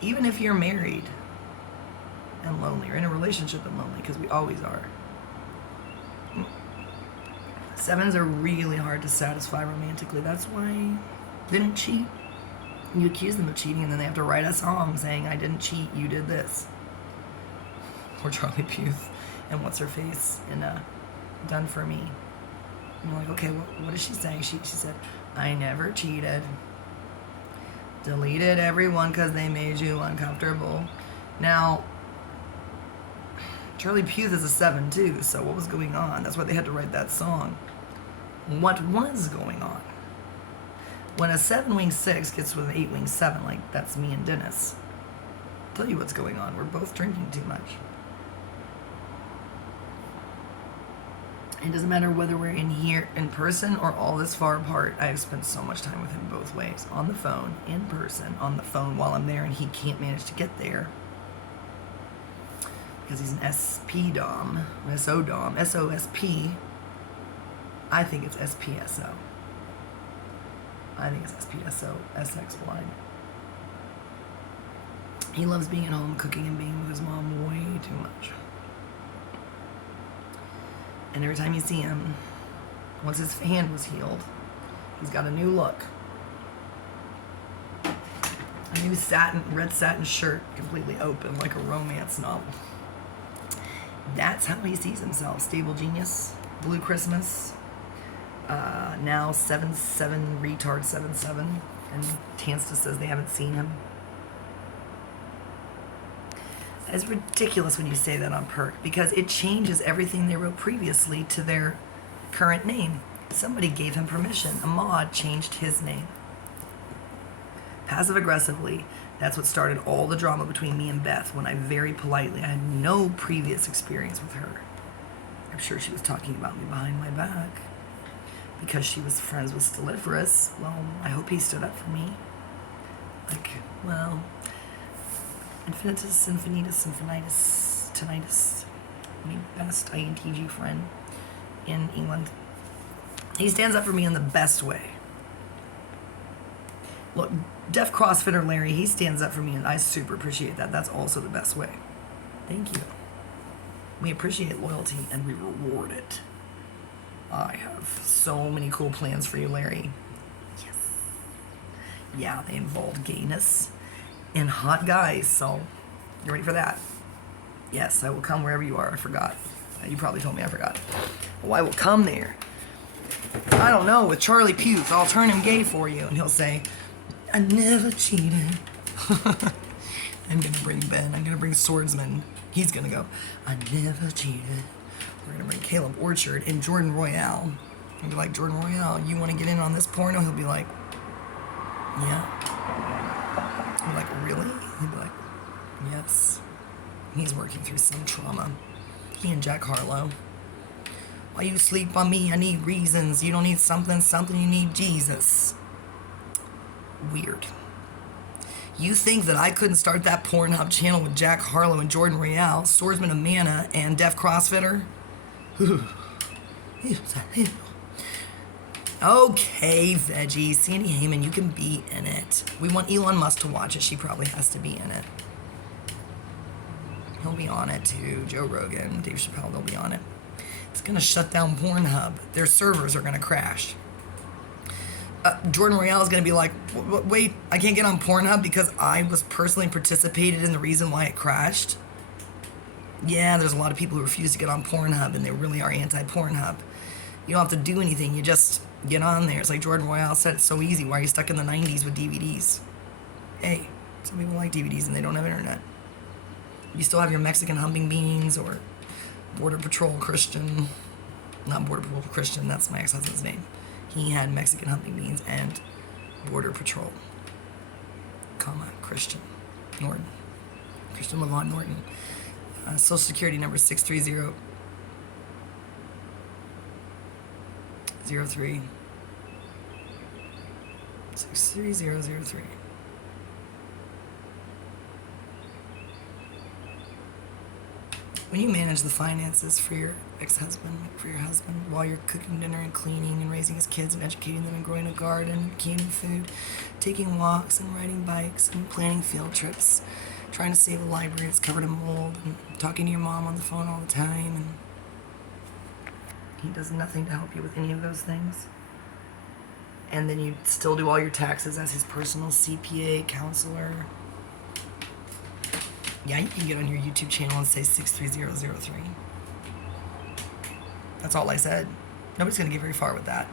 even if you're married and lonely, or in a relationship and lonely, because we always are. Sevens are really hard to satisfy romantically. That's why they don't cheat. You accuse them of cheating, and then they have to write a song saying, I didn't cheat, you did this. Or Charlie Puth and what's her face in Done For Me. And you're like, okay, what is she saying? She said, I never cheated. Deleted everyone because they made you uncomfortable. Now, Charlie Puth is a 7 too, so what was going on? That's why they had to write that song. What was going on? When a 7-wing 6 gets with an 8-wing 7, like that's me and Dennis, I'll tell you what's going on. We're both drinking too much. It doesn't matter whether we're in here in person or all this far apart. I have spent so much time with him both ways. On the phone, in person, on the phone while I'm there and he can't manage to get there. Because he's an SP Dom, SO Dom, SOSP. I think it's SPSO. I think it's SPSO, SXY. He loves being at home, cooking and being with his mom way too much. And every time you see him, once his hand was healed, he's got a new look. A new red satin shirt, completely open, like a romance novel. That's how he sees himself. Stable genius, Blue Christmas, now 7-7, retard 7-7, and Tansta says they haven't seen him. It's ridiculous when you say that on Perk, because it changes everything they wrote previously to their current name. Somebody gave him permission. A mod changed his name. Passive aggressively, that's what started all the drama between me and Beth when I very politely, I had no previous experience with her. I'm sure she was talking about me behind my back because she was friends with Steliferous. Well, I hope he stood up for me. Like, well, Infinitus, Infinitus, Infinitus, Tinnitus, my best INTG friend in England. He stands up for me in the best way. Look, Deaf CrossFitter Larry, he stands up for me, and I super appreciate that. That's also the best way. Thank you. We appreciate loyalty, and we reward it. I have so many cool plans for you, Larry. Yes. Yeah, they involve gayness and hot guys, so you ready for that? Yes, I will come wherever you are. I forgot. You probably told me I forgot. Oh, I will come there. I don't know, with Charlie Puth, I'll turn him gay for you, and he'll say, I never cheated. I'm gonna bring Ben. I'm gonna bring Swordsman. He's gonna go, I never cheated. We're gonna bring Caleb Orchard and Jordan Royale. And be like, Jordan Royale, you wanna get in on this porno? He'll be like, yeah. I'm like, really? He'll be like, yes. He's working through some trauma. He and Jack Harlow. Why you sleep on me? I need reasons. You don't need something, you need Jesus. Weird. You think that I couldn't start that Pornhub channel with Jack Harlow and Jordan Royale, Swordsman of Mana, and Deaf CrossFitter? Okay, Veggie. Sandy Heyman, you can be in it. We want Elon Musk to watch it. She probably has to be in it. He'll be on it too. Joe Rogan, Dave Chappelle, they'll be on it. It's going to shut down Pornhub. Their servers are going to crash. Jordan Royale is going to be like, wait, I can't get on Pornhub because I was personally participated in the reason why it crashed. Yeah, there's a lot of people who refuse to get on Pornhub, and they really are anti-Pornhub. You don't have to do anything. You just get on there. It's like Jordan Royale said, it's so easy. Why are you stuck in the 90s with DVDs? Hey, some people like DVDs and they don't have internet. You still have your Mexican humping beans or Border Patrol Christian. Not Border Patrol Christian, that's my ex-husband's name. He had Mexican humping beans and Border Patrol, Christian Norton. Christian Lavon Norton. Social Security number 630 03 63003. When you manage the finances for your ex-husband, for your husband, while you're cooking dinner and cleaning and raising his kids and educating them and growing a garden, canning food, taking walks and riding bikes and planning field trips, trying to save a library that's covered in mold, and talking to your mom on the phone all the time, and he does nothing to help you with any of those things. And then you still do all your taxes as his personal CPA counselor. Yeah, you can get on your YouTube channel and say 63003. That's all I said. Nobody's going to get very far with that.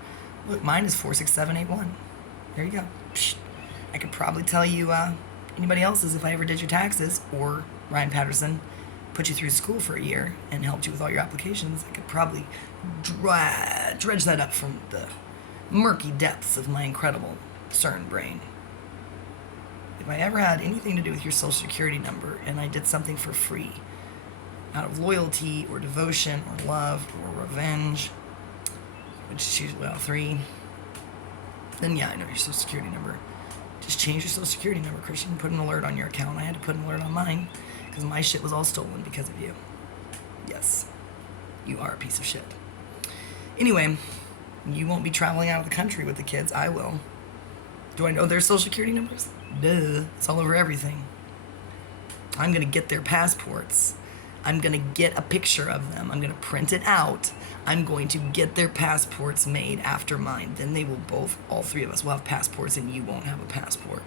Look, mine is 46781. There you go. Psh. I could probably tell you anybody else's if I ever did your taxes, or Ryan Patterson put you through school for a year and helped you with all your applications. I could probably dredge that up from the murky depths of my incredible CERN brain. If I ever had anything to do with your social security number and I did something for free, out of loyalty or devotion or love or revenge, which is usually all three, then yeah, I know your social security number. Just change your social security number, Christian. Put an alert on your account. I had to put an alert on mine because my shit was all stolen because of you. Yes, you are a piece of shit. Anyway, you won't be traveling out of the country with the kids. I will. Do I know their social security numbers? Duh. It's all over everything. I'm going to get their passports. I'm going to get a picture of them. I'm going to print it out. I'm going to get their passports made after mine. Then they will both, all three of us will have passports and you won't have a passport.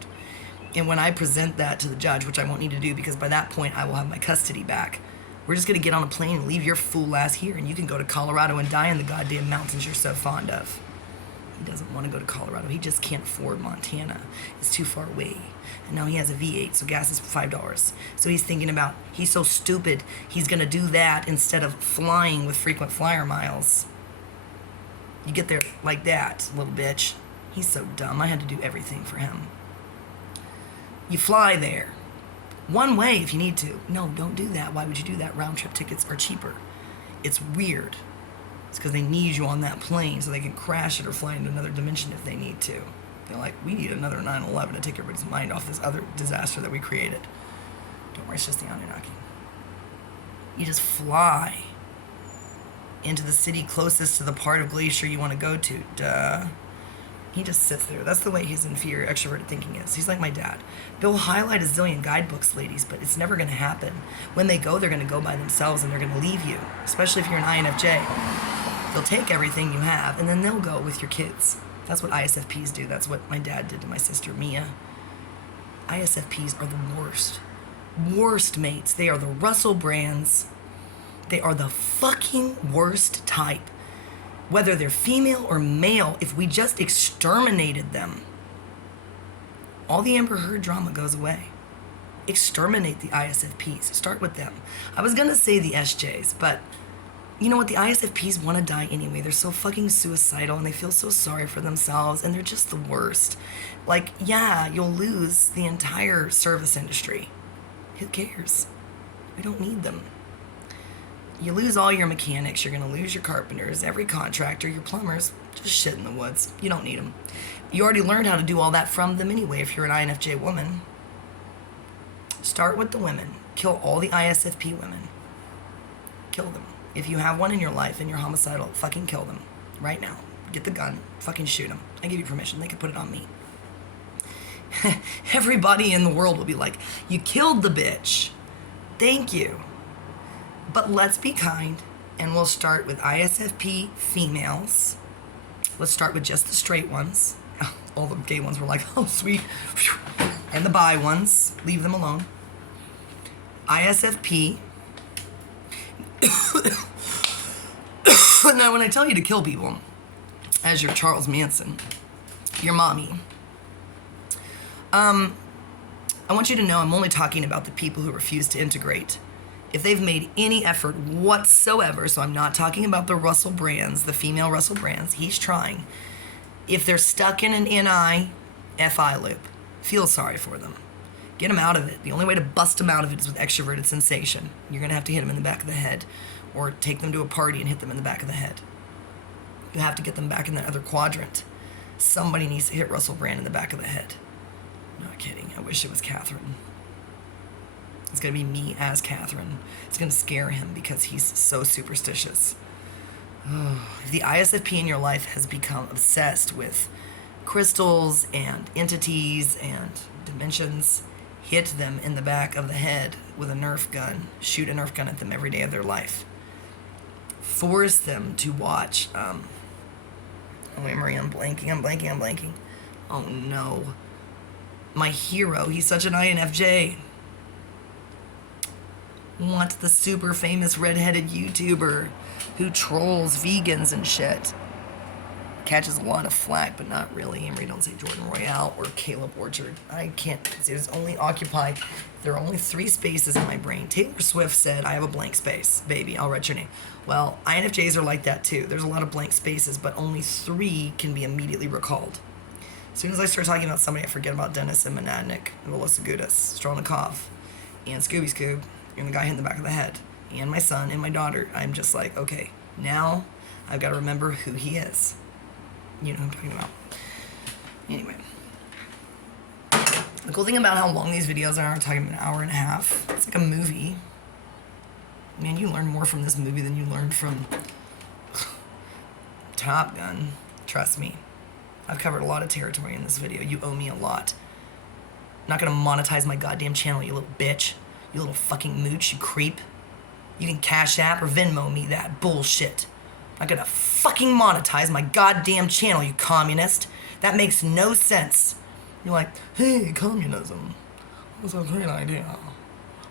And when I present that to the judge, which I won't need to do because by that point I will have my custody back, we're just going to get on a plane and leave your fool ass here and you can go to Colorado and die in the goddamn mountains you're so fond of. He doesn't want to go to Colorado. He just can't afford Montana. It's too far away. And now he has a V8, so gas is $5. So he's thinking about, he's so stupid, he's going to do that instead of flying with frequent flyer miles. You get there like that, little bitch. He's so dumb. I had to do everything for him. You fly there. One way if you need to. No, don't do that. Why would you do that? Round trip tickets are cheaper. It's weird. It's because they need you on that plane so they can crash it or fly into another dimension if they need to. They're like, we need another 9/11 to take everybody's mind off this other disaster that we created. Don't worry, it's just the Anunnaki. You just fly into the city closest to the part of Glacier you want to go to. Duh. He just sits there. That's the way his inferior extroverted thinking is. He's like my dad. They'll highlight a zillion guidebooks, ladies, but it's never going to happen. When they go, they're going to go by themselves and they're going to leave you, especially if you're an INFJ. They'll take everything you have and then they'll go with your kids. That's what ISFPs do. That's what my dad did to my sister, Mia. ISFPs are the worst. Worst mates. They are the Russell Brands. They are the fucking worst type. Whether they're female or male, if we just exterminated them, all the Amber Heard drama goes away. Exterminate the ISFPs. Start with them. I was going to say the SJs, but you know what? The ISFPs want to die anyway. They're so fucking suicidal and they feel so sorry for themselves and they're just the worst. Like, yeah, you'll lose the entire service industry. Who cares? We don't need them. You lose all your mechanics, you're going to lose your carpenters, every contractor, your plumbers, just shit in the woods. You don't need them. You already learned how to do all that from them anyway if you're an INFJ woman. Start with the women. Kill all the ISFP women. Kill them. If you have one in your life and you're homicidal, fucking kill them. Right now. Get the gun. Fucking shoot them. I give you permission. They can put it on me. Everybody in the world will be like, you killed the bitch. Thank you. But let's be kind, and we'll start with ISFP females. Let's start with just the straight ones. All the gay ones were like, oh, sweet. And the bi ones, leave them alone. ISFP. Now, when I tell you to kill people, as your Charles Manson, your mommy, I want you to know I'm only talking about the people who refuse to integrate. If they've made any effort whatsoever, so I'm not talking about the Russell Brands, the female Russell Brands, he's trying. If they're stuck in an NI-FI loop, feel sorry for them. Get them out of it. The only way to bust them out of it is with extroverted sensation. You're going to have to hit them in the back of the head or take them to a party and hit them in the back of the head. You have to get them back in that other quadrant. Somebody needs to hit Russell Brand in the back of the head. Not kidding. I wish it was Catherine. It's going to be me as Catherine. It's going to scare him because he's so superstitious. If the ISFP in your life has become obsessed with crystals and entities and dimensions, hit them in the back of the head with a Nerf gun. Shoot a Nerf gun at them every day of their life. Force them to watch. Oh, wait, Marie, I'm blanking. Oh, no. My hero, he's such an INFJ. Want the super famous redheaded YouTuber who trolls vegans and shit. Catches a lot of flack, but not really. Emery, don't say Jordan Royale or Caleb Orchard. I can't say it's only occupied. There are only 3 spaces in my brain. Taylor Swift said, I have a blank space. Baby, I'll write your name. Well, INFJs are like that too. There's a lot of blank spaces, but only 3 can be immediately recalled. As soon as I start talking about somebody, I forget about Dennis and Monadnick, and Melissa Gudas, Strelnikov, and Scooby Scoob, and the guy hit in the back of the head, and my son and my daughter. I'm just like, okay, now I've got to remember who he is. You know who I'm talking about. Anyway. The cool thing about how long these videos are, I'm talking about an hour and a half. It's like a movie. Man, you learn more from this movie than you learned from Top Gun. Trust me. I've covered a lot of territory in this video. You owe me a lot. I'm not gonna monetize my goddamn channel, you little bitch. You little fucking mooch, you creep. You can Cash App or Venmo me that bullshit. I'm not gonna fucking monetize my goddamn channel, you communist. That makes no sense. You're like, hey, communism. That's a great idea.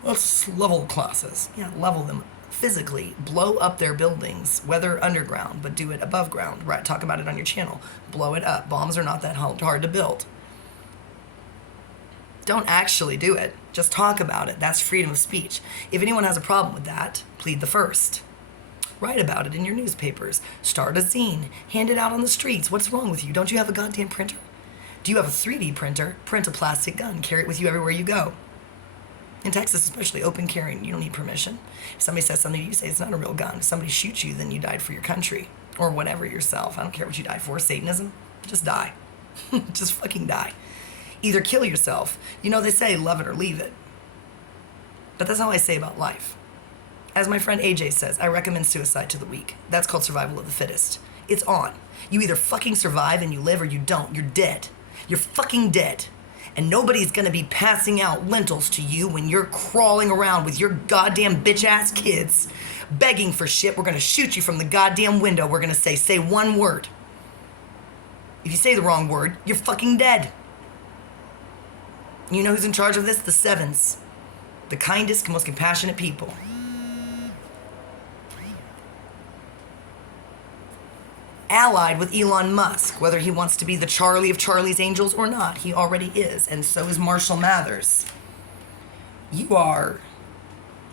Let's level classes. Yeah, level them physically. Blow up their buildings, whether underground, but do it above ground. Right? Talk about it on your channel. Blow it up. Bombs are not that hard to build. Don't actually do it. Just talk about it. That's freedom of speech. If anyone has a problem with that, plead the first. Write about it in your newspapers. Start a zine. Hand it out on the streets. What's wrong with you? Don't you have a goddamn printer? Do you have a 3D printer? Print a plastic gun. Carry it with you everywhere you go. In Texas, especially, open carrying. You don't need permission. If somebody says something to you, say it's not a real gun. If somebody shoots you, then you died for your country. Or whatever yourself. I don't care what you die for. Satanism? Just die. Just fucking die. Either kill yourself. You know, they say love it or leave it. But that's how I say about life. As my friend AJ says, I recommend suicide to the weak. That's called survival of the fittest. It's on. You either fucking survive and you live or you don't. You're dead. You're fucking dead. And nobody's gonna be passing out lentils to you when you're crawling around with your goddamn bitch-ass kids begging for shit. We're gonna shoot you from the goddamn window. We're gonna say one word. If you say the wrong word, you're fucking dead. You know who's in charge of this? The Sevens. The kindest, most compassionate people. Allied with Elon Musk, whether he wants to be the Charlie of Charlie's Angels or not. He already is, and so is Marshall Mathers. You are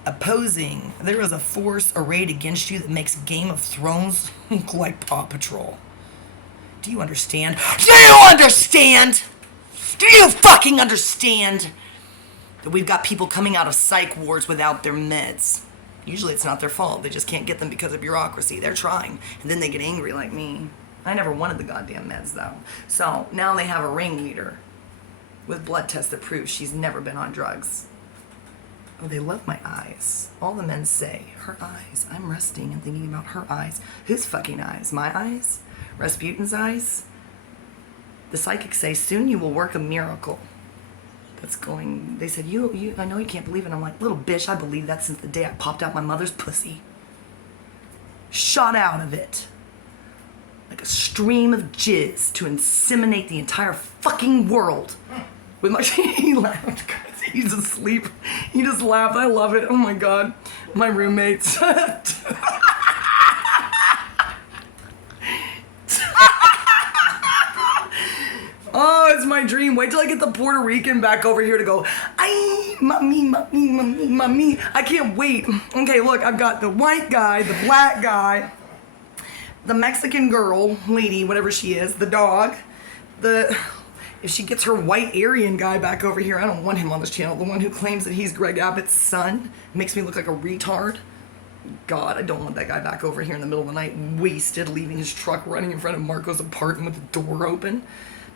opposing. There is a force arrayed against you that makes Game of Thrones look like Paw Patrol. Do you understand? Do you understand? Do you fucking understand that we've got people coming out of psych wards without their meds? Usually it's not their fault. They just can't get them because of bureaucracy. They're trying. And then they get angry like me. I never wanted the goddamn meds, though. So now they have a ringleader with blood tests that prove she's never been on drugs. Oh, they love my eyes. All the men say, her eyes. I'm resting and thinking about her eyes. Whose fucking eyes? My eyes? Rasputin's eyes? The psychics say, soon you will work a miracle. They said, I know you can't believe it. And I'm like, little bitch, I believe that since the day I popped out my mother's pussy. Shot out of it. Like a stream of jizz to inseminate the entire fucking world. With my, he laughed because he's asleep. He just laughed. I love it. Oh my God. My roommates. Oh, it's my dream. Wait till I get the Puerto Rican back over here to go, ay, mami. I can't wait. Okay, look, I've got the white guy, the black guy, the Mexican girl, lady, whatever she is, the dog, if she gets her white Aryan guy back over here, I don't want him on this channel. The one who claims that he's Greg Abbott's son makes me look like a retard. God, I don't want that guy back over here in the middle of the night, wasted, leaving his truck running in front of Marco's apartment with the door open.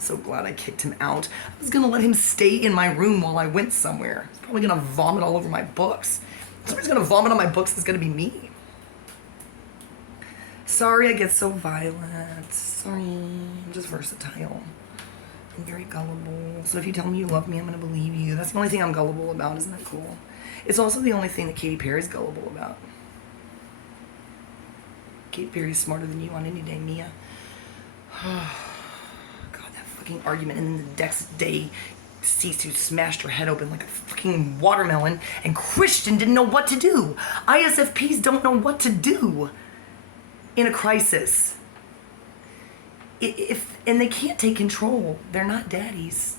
So glad I kicked him out. I was gonna let him stay in my room while I went somewhere. He's probably gonna vomit all over my books. If somebody's gonna vomit on my books, it's gonna be me. Sorry I get so violent. Sorry, I'm just versatile. I'm very gullible. So if you tell me you love me, I'm gonna believe you. That's the only thing I'm gullible about, isn't that cool? It's also the only thing that Katy Perry's gullible about. Katy Perry's smarter than you on any day, Mia. God, that fucking argument. And then the next day, Sisu smashed her head open like a fucking watermelon, and Christian didn't know what to do. ISFPs don't know what to do in a crisis. And they can't take control. They're not daddies.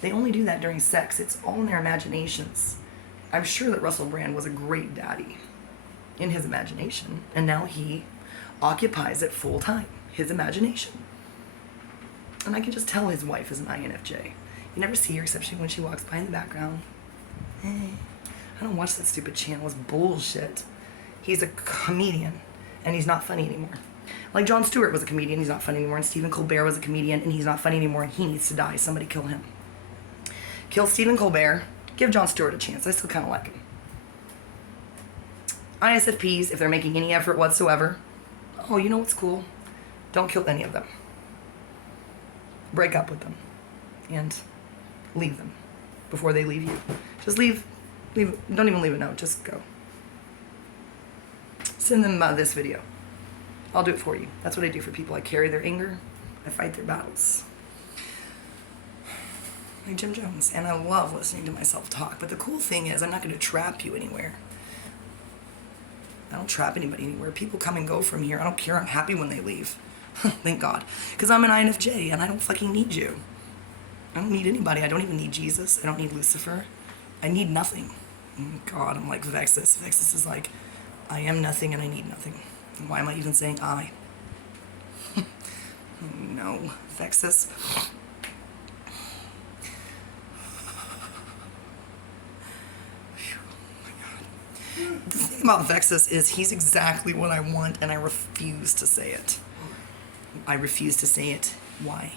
They only do that during sex. It's all in their imaginations. I'm sure that Russell Brand was a great daddy in his imagination, and now he occupies it full time, his imagination. And I can just tell his wife is an INFJ. You never see her except when she walks by in the background. Hey, I don't watch that stupid channel. It's bullshit. He's a comedian, and he's not funny anymore. Like Jon Stewart was a comedian, he's not funny anymore, and Stephen Colbert was a comedian, and he's not funny anymore, and he needs to die. Somebody kill him. Kill Stephen Colbert. Give Jon Stewart a chance. I still kind of like him. ISFPs, if they're making any effort whatsoever, oh, you know what's cool? Don't kill any of them. Break up with them. And leave them before they leave you. Just leave. Don't even leave a note. Just go. Send them this video. I'll do it for you. That's what I do for people. I carry their anger. I fight their battles. Like Jim Jones. And I love listening to myself talk. But the cool thing is, I'm not going to trap you anywhere. I don't trap anybody anywhere. People come and go from here. I don't care. I'm happy when they leave. Thank God. Because I'm an INFJ and I don't fucking need you. I don't need anybody. I don't even need Jesus. I don't need Lucifer. I need nothing. God, I'm like Vexus. Vexus is like, I am nothing and I need nothing. And why am I even saying I? No, Vexus. The thing about Vexus is he's exactly what I want, and I refuse to say it. I refuse to say it. Why?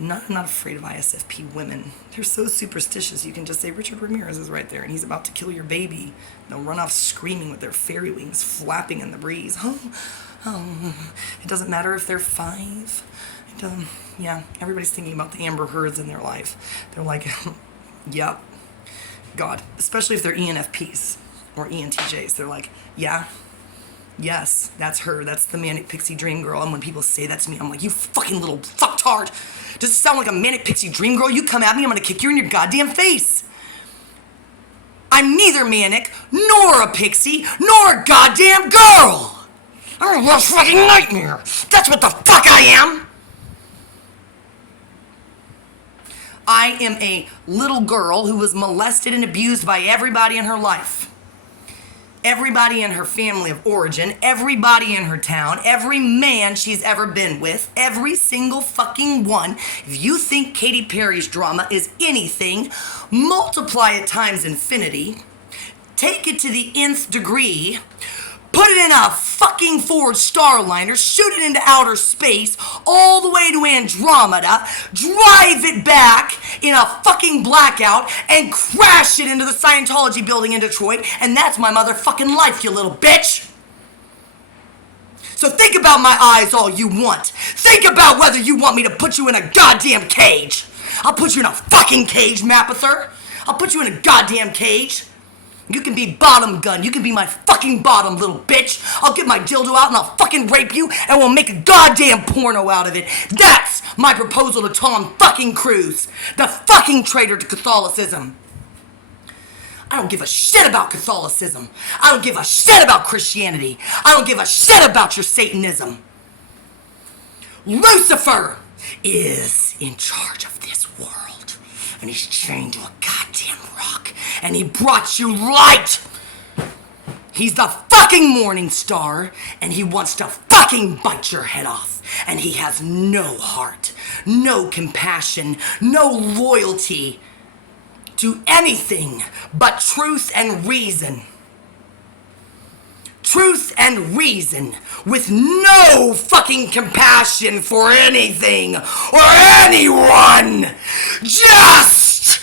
I'm not afraid of ISFP women. They're so superstitious. You can just say, Richard Ramirez is right there, and he's about to kill your baby. They'll run off screaming with their fairy wings flapping in the breeze. It doesn't matter if they're 5. Yeah, everybody's thinking about the Amber Heards in their life. They're like, yep. God, especially if they're ENFPs. Or ENTJs, they're like, yeah, yes, that's her, that's the manic pixie dream girl. And when people say that to me, I'm like, you fucking little fucktard. Does it sound like a manic pixie dream girl? You come at me, I'm gonna kick you in your goddamn face. I'm neither manic, nor a pixie, nor a goddamn girl. I'm a fucking nightmare. That's what the fuck I am. I am a little girl who was molested and abused by everybody in her life. Everybody in her family of origin, everybody in her town, every man she's ever been with, every single fucking one. If you think Katy Perry's drama is anything, multiply it times infinity, take it to the nth degree, put it in a fucking Ford Starliner, shoot it into outer space, all the way to Andromeda, drive it back in a fucking blackout, and crash it into the Scientology building in Detroit, and that's my motherfucking life, you little bitch. So think about my eyes all you want. Think about whether you want me to put you in a goddamn cage. I'll put you in a fucking cage, Mapother. I'll put you in a goddamn cage. You can be bottom gun. You can be my fucking bottom, little bitch. I'll get my dildo out and I'll fucking rape you and we'll make a goddamn porno out of it. That's my proposal to Tom fucking Cruise, the fucking traitor to Catholicism. I don't give a shit about Catholicism. I don't give a shit about Christianity. I don't give a shit about your Satanism. Lucifer is in charge of this world. And he's chained to a goddamn rock. And he brought you light. He's the fucking morning star. And he wants to fucking bite your head off. And he has no heart, no compassion, no loyalty to anything but truth and reason. truth and reason, with no fucking compassion for anything or anyone. Just